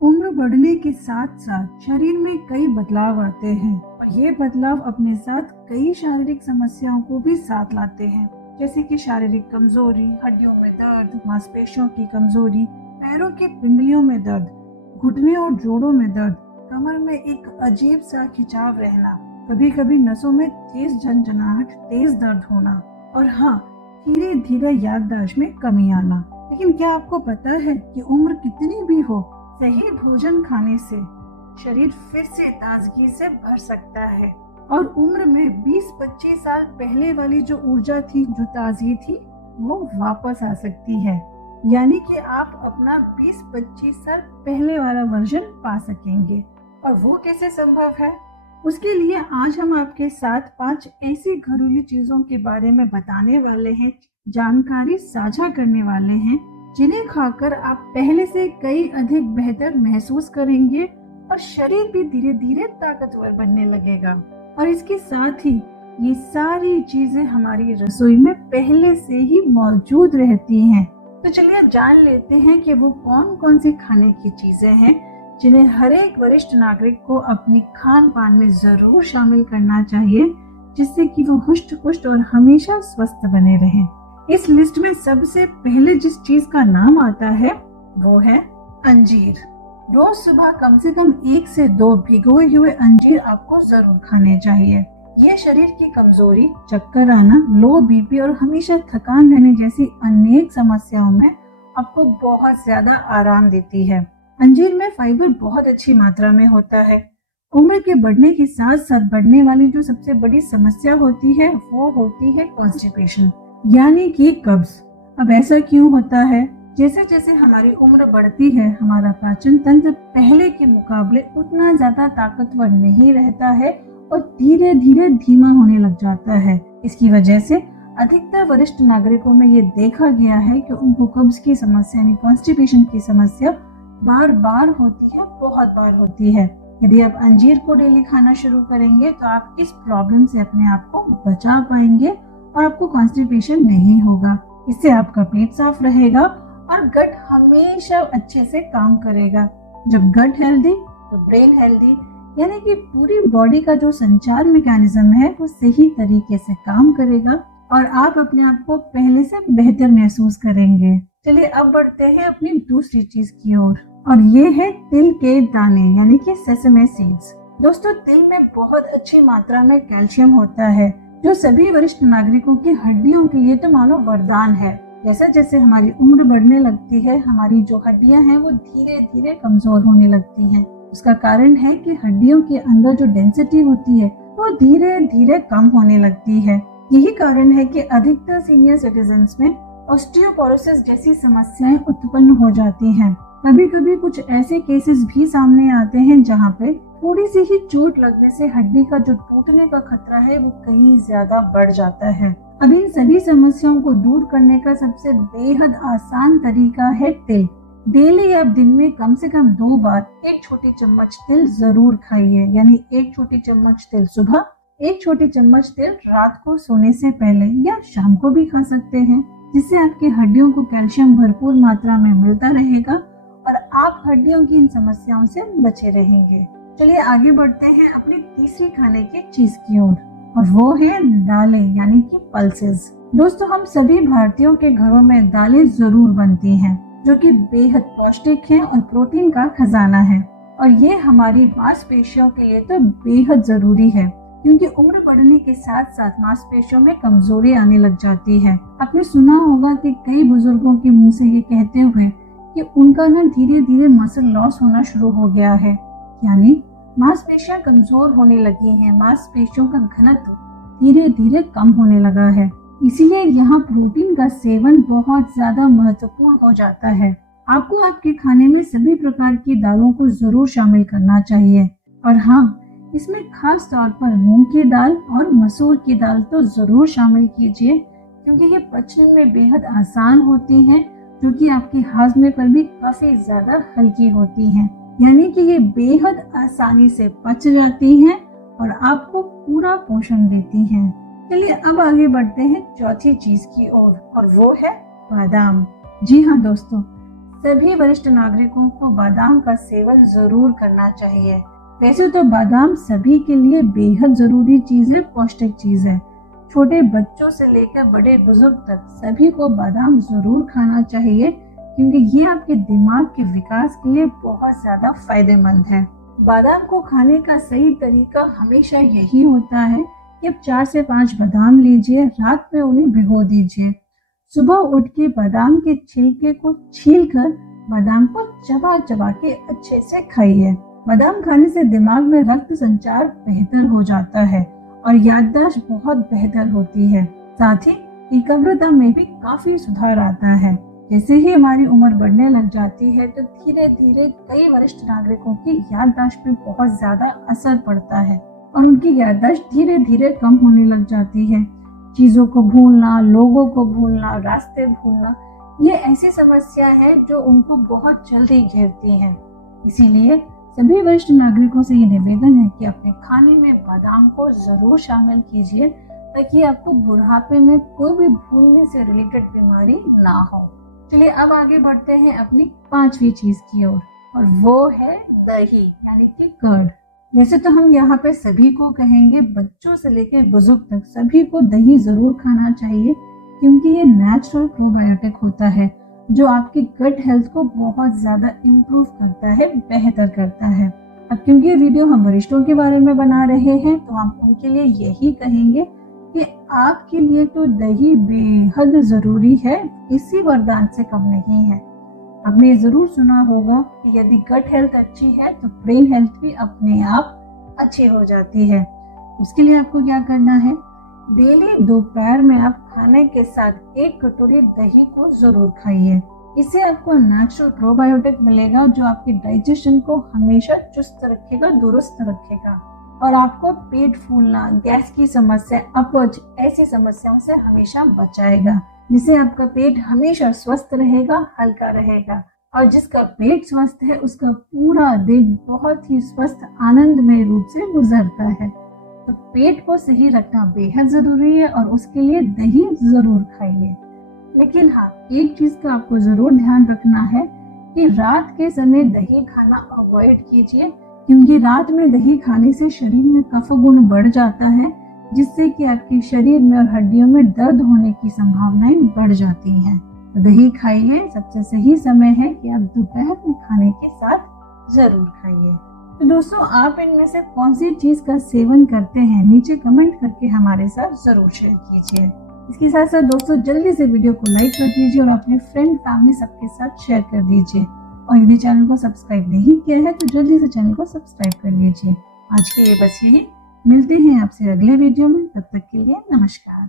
उम्र बढ़ने के साथ साथ शरीर में कई बदलाव आते हैं और ये बदलाव अपने साथ कई शारीरिक समस्याओं को भी साथ लाते हैं, जैसे कि शारीरिक कमजोरी, हड्डियों में दर्द, मांसपेशियों की कमजोरी, पैरों की पिंडलियों में दर्द, घुटने और जोड़ों में दर्द, कमर में एक अजीब सा खिंचाव रहना, कभी कभी नसों में तेज झंझनाहट, तेज दर्द होना और हाँ, धीरे धीरे याददाश्त में कमी आना। लेकिन क्या आपको पता है कि उम्र कितनी भी हो, सही भोजन खाने से शरीर फिर से ताजगी से भर सकता है और उम्र में 20-25 साल पहले वाली जो ऊर्जा थी, जो ताजगी थी, वो वापस आ सकती है। यानी कि आप अपना 20-25 साल पहले वाला वर्जन पा सकेंगे। और वो कैसे संभव है? उसके लिए आज हम आपके साथ 5 ऐसी घरेलू चीजों के बारे में बताने वाले हैं, जानकारी साझा करने वाले हैं, जिन्हें खाकर आप पहले से कई अधिक बेहतर महसूस करेंगे और शरीर भी धीरे धीरे ताकतवर बनने लगेगा। और इसके साथ ही ये सारी चीजें हमारी रसोई में पहले से ही मौजूद रहती हैं। तो चलिए जान लेते हैं कि वो कौन कौन सी खाने की चीजें हैं जिन्हें हर एक वरिष्ठ नागरिक को अपने खान पान में जरूर शामिल करना चाहिए, जिससे कि वो हुष्ट पुष्ट और हमेशा स्वस्थ बने रहें। इस लिस्ट में सबसे पहले जिस चीज का नाम आता है वो है अंजीर। रोज सुबह कम से कम 1 से 2 भिगोए हुए अंजीर आपको जरूर खाने चाहिए। ये शरीर की कमजोरी, चक्कर आना, लो बीपी और हमेशा थकान रहने जैसी अनेक समस्याओं में आपको बहुत ज्यादा आराम देती है। अंजीर में फाइबर बहुत अच्छी मात्रा में होता है। उम्र के बढ़ने के साथ साथ बढ़ने वाली जो सबसे बड़ी समस्या होती है वो होती है कॉन्स्टिपेशन, यानी कि कब्ज। अब ऐसा क्यों होता है? जैसे जैसे हमारी उम्र बढ़ती है, हमारा पाचन तंत्र पहले के मुकाबले उतना ज्यादा ताकतवर नहीं रहता है और धीरे धीरे धीमा होने लग जाता है। इसकी वजह से अधिकतर वरिष्ठ नागरिकों में ये देखा गया है कि उनको कब्ज की समस्या यानी कॉन्स्टिपेशन की समस्या बार बार होती है, बहुत बार होती है। यदि आप अंजीर को डेली खाना शुरू करेंगे तो आप इस प्रॉब्लम से अपने आप को बचा पाएंगे और आपको कॉन्स्टिपेशन नहीं होगा। इससे आपका पेट साफ रहेगा और गट हमेशा अच्छे से काम करेगा। जब गट हेल्दी तो ब्रेन हेल्दी, यानी कि पूरी बॉडी का जो संचार मैकेनिज्म है वो सही तरीके से काम करेगा और आप अपने आप को पहले से बेहतर महसूस करेंगे। चलिए अब बढ़ते हैं अपनी दूसरी चीज की ओर और ये है तिल के दाने, यानी कि सेसमे सीड्स। दोस्तों, तिल में बहुत अच्छी मात्रा में कैल्शियम होता है, जो सभी वरिष्ठ नागरिकों की हड्डियों के लिए तो मानो वरदान है। जैसे जैसे हमारी उम्र बढ़ने लगती है, हमारी जो हड्डियां हैं वो धीरे धीरे कमजोर होने लगती हैं। उसका कारण है कि हड्डियों के अंदर जो डेंसिटी होती है वो धीरे धीरे कम होने लगती है। यही कारण है कि अधिकतर सीनियर सिटीजन्स में ऑस्टियोपोरोसिस जैसी समस्याएं उत्पन्न हो जाती हैं। कभी कभी कुछ ऐसे केसेस भी सामने आते हैं जहाँ पे थोड़ी सी ही चोट लगने से हड्डी का जो टूटने का खतरा है वो कहीं ज्यादा बढ़ जाता है। अब इन सभी समस्याओं को दूर करने का सबसे बेहद आसान तरीका है तिल। डेली आप दिन में कम से कम 2 बार 1 छोटी चम्मच तिल जरूर खाइए, यानी 1 छोटी चम्मच तिल सुबह, 1 छोटी चम्मच तिल रात को सोने से पहले या शाम को भी खा सकते हैं, जिससे आपकी हड्डियों को कैल्शियम भरपूर मात्रा में मिलता रहेगा और आप हड्डियों की इन समस्याओं से बचे रहेंगे। चलिए आगे बढ़ते हैं अपनी तीसरी खाने की चीज की ओर और वो है दालें, यानी कि पल्सेस। दोस्तों, हम सभी भारतीयों के घरों में दालें जरूर बनती हैं, जो कि बेहद पौष्टिक हैं और प्रोटीन का खजाना है। और ये हमारी मांसपेशियों के लिए तो बेहद जरूरी है, क्योंकि उम्र बढ़ने के साथ साथ मांसपेशियों में कमजोरी आने लग जाती है। आपने सुना होगा कि कई बुजुर्गों के मुंह से ये कहते हुए कि उनका ना धीरे धीरे मसल लॉस होना शुरू हो गया है, यानी मांसपेशियां कमजोर होने लगी हैं, मांसपेशियों का घनत्व धीरे धीरे कम होने लगा है। इसीलिए यहाँ प्रोटीन का सेवन बहुत ज्यादा महत्वपूर्ण हो जाता है। आपको आपके खाने में सभी प्रकार की दालों को जरूर शामिल करना चाहिए और हाँ, इसमें खास तौर पर मूंग की दाल और मसूर की दाल तो जरूर शामिल कीजिए, क्योंकि ये पचने में बेहद आसान होती है, जो कि आपके हाजमे पर भी काफी ज्यादा हल्की होती हैं। यानी कि ये बेहद आसानी से पच जाती हैं और आपको पूरा पोषण देती हैं। चलिए अब आगे बढ़ते हैं चौथी चीज की ओर और वो है बादाम। जी हाँ दोस्तों, सभी वरिष्ठ नागरिकों को बादाम का सेवन जरूर करना चाहिए। वैसे तो बादाम सभी के लिए बेहद जरूरी चीज है, पौष्टिक चीज है। छोटे बच्चों से लेकर बड़े बुजुर्ग तक सभी को बादाम जरूर खाना चाहिए, क्योंकि ये आपके दिमाग के विकास के लिए बहुत ज्यादा फायदेमंद है। बादाम को खाने का सही तरीका हमेशा यही होता है कि आप 4 से 5 बादाम लीजिए, रात में उन्हें भिगो दीजिए। सुबह उठ के बादाम के छिलके को छीलकर बादाम को चबा चबा के अच्छे से खाइए। बादाम खाने से दिमाग में रक्त संचार बेहतर हो जाता है और याददाश्त बहुत बेहतर होती है। साथ ही एकाग्रता में भी काफी सुधार आता है। जैसे ही हमारी उम्र बढ़ने लग जाती है तो धीरे धीरे कई वरिष्ठ नागरिकों की याददाश्त पे बहुत ज्यादा असर पड़ता है और उनकी याददाश्त धीरे धीरे कम होने लग जाती है। चीजों को भूलना, लोगों को भूलना, रास्ते भूलना, ये ऐसी समस्या है जो उनको बहुत जल्दी घेरती है। इसीलिए सभी वरिष्ठ नागरिकों से ये निवेदन है कि अपने खाने में बादाम को जरूर शामिल कीजिए, ताकि आपको बुढ़ापे में कोई भी भूलने से रिलेटेड बीमारी ना हो। चलिए अब आगे बढ़ते हैं अपनी 5वीं चीज की ओर, और वो है दही यानी कि कर्ड। वैसे तो हम यहाँ पे सभी को कहेंगे, बच्चों से लेकर बुजुर्ग तक सभी को दही जरूर खाना चाहिए, क्योंकि ये नेचुरल प्रोबायोटिक होता है जो आपकी गट हेल्थ को बहुत ज्यादा इम्प्रूव करता है, बेहतर करता है। अब क्योंकि ये वीडियो हम वरिष्ठों के बारे में बना रहे हैं तो हम उनके लिए यही कहेंगे कि आपके लिए तो दही बेहद जरूरी है, इसी वरदान से कम नहीं है। आपने जरूर सुना होगा कि यदि गट हेल्थ अच्छी है तो ब्रेन हेल्थ भी अपने आप अच्छी हो जाती है। उसके लिए आपको क्या करना है, डेली दोपहर में आप खाने के साथ 1 कटोरी दही को जरूर खाइए। इससे आपको नेचुरल प्रोबायोटिक मिलेगा जो आपके डाइजेशन को हमेशा चुस्त रखेगा, दुरुस्त रखेगा और आपको पेट फूलना, गैस की समस्या, अपच ऐसी समस्याओं से हमेशा बचाएगा, जिससे आपका पेट हमेशा स्वस्थ रहेगा, हल्का रहेगा। और जिसका पेट स्वस्थ है उसका पूरा दिन बहुत ही स्वस्थ आनंदमय रूप से गुजरता है। तो पेट को सही रखना बेहद जरूरी है और उसके लिए दही जरूर खाइए। लेकिन हाँ, एक चीज का आपको जरूर ध्यान रखना है कि रात के समय दही खाना अवॉइड कीजिए, क्योंकि रात में दही खाने से शरीर में कफ गुण बढ़ जाता है, जिससे कि आपके शरीर में और हड्डियों में दर्द होने की संभावनाएं बढ़ जाती हैं। तो दही खाइए, सबसे सही समय है कि आप दोपहर में खाने के साथ जरूर खाइए। तो दोस्तों, आप इनमें से कौन सी चीज का सेवन करते हैं, नीचे कमेंट करके हमारे साथ जरूर शेयर कीजिए। इसके साथ साथ दोस्तों जल्दी से वीडियो को लाइक कर दीजिए और अपने फ्रेंड, फैमिली सबके साथ शेयर कर दीजिए। और यदि चैनल को सब्सक्राइब नहीं किया है तो जल्दी से चैनल को सब्सक्राइब कर लीजिए। आज के लिए बस यही, मिलते हैं आपसे अगले वीडियो में, तब तक के लिए नमस्कार।